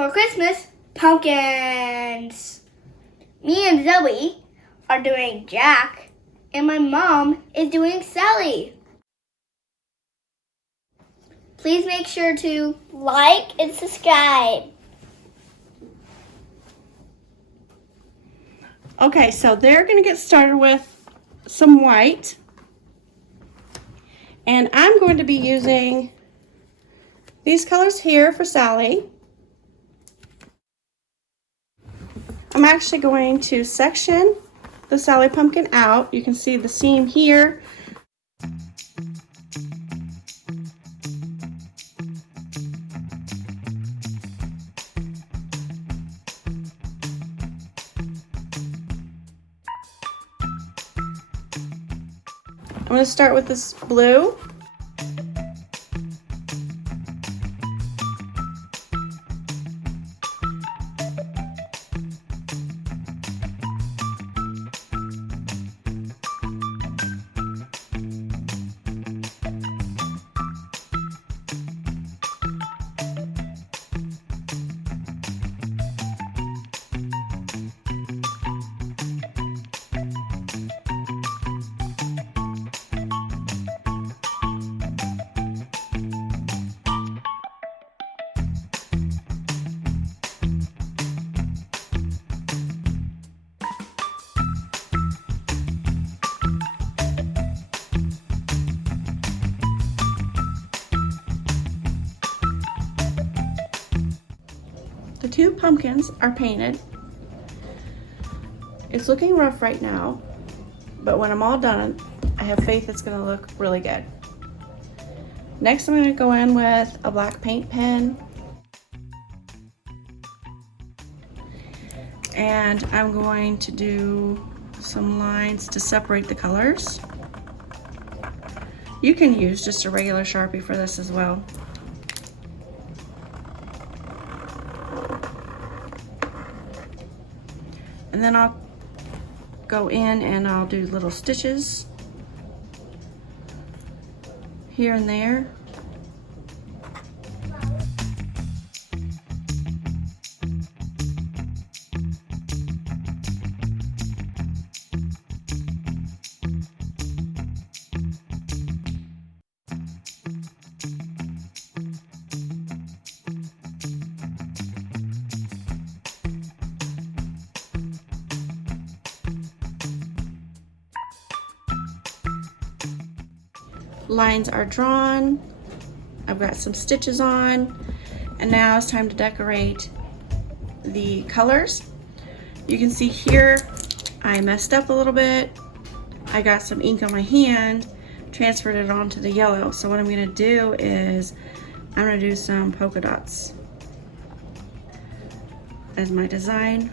for Christmas, pumpkins. Me and Zoe are doing Jack, and my mom is doing Sally. Please make sure to like and subscribe. Okay, so they're going to get started with some white. And I'm going to be using these colors here for Sally. I'm actually going to section the Sally pumpkin out. You can see the seam here. I'm going to start with this blue. The two pumpkins are painted. It's looking rough right now, but when I'm all done, I have faith it's going to look really good. Next, I'm going to go in with a black paint pen, and I'm going to do some lines to separate the colors. You can use just a regular Sharpie for this as well. And then I'll go in and I'll do little stitches here and there. Lines are drawn. I've got some stitches on, and now it's time to decorate the colors. You can see here I messed up a little bit. I got some ink on my hand, transferred it onto the yellow. So what I'm going to do is I'm going to do some polka dots as my design.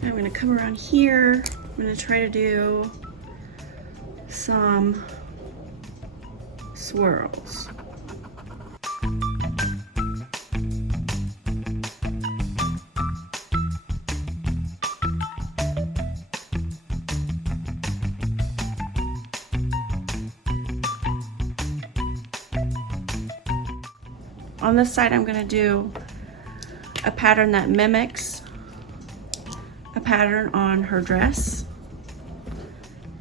I'm going to come around here. I'm going to try to do some swirls. On this side, I'm going to do a pattern that mimics a pattern on her dress.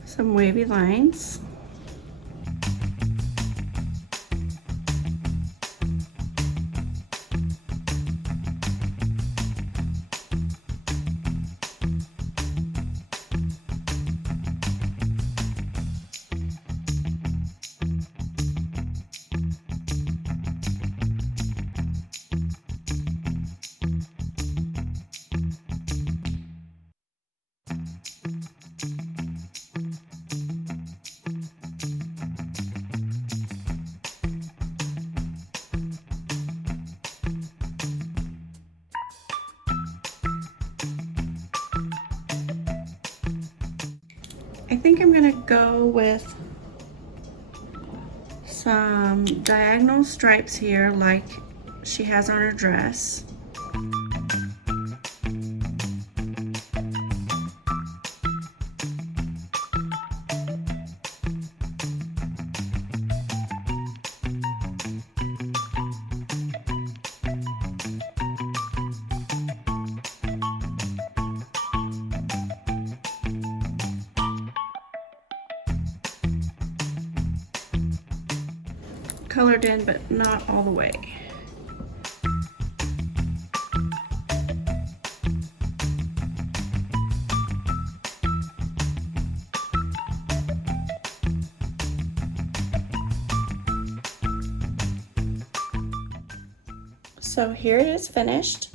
Some wavy lines. I think I'm gonna go with some diagonal stripes here like she has on her dress. Colored in, but not all the way. So here it is finished.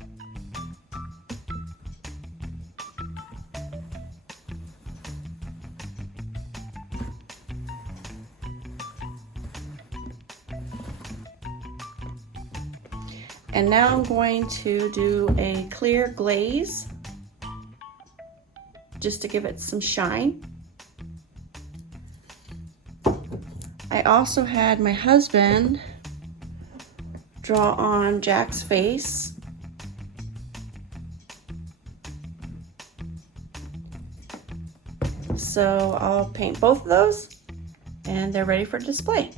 And now I'm going to do a clear glaze just to give it some shine. I also had my husband draw on Jack's face. So I'll paint both of those and they're ready for display.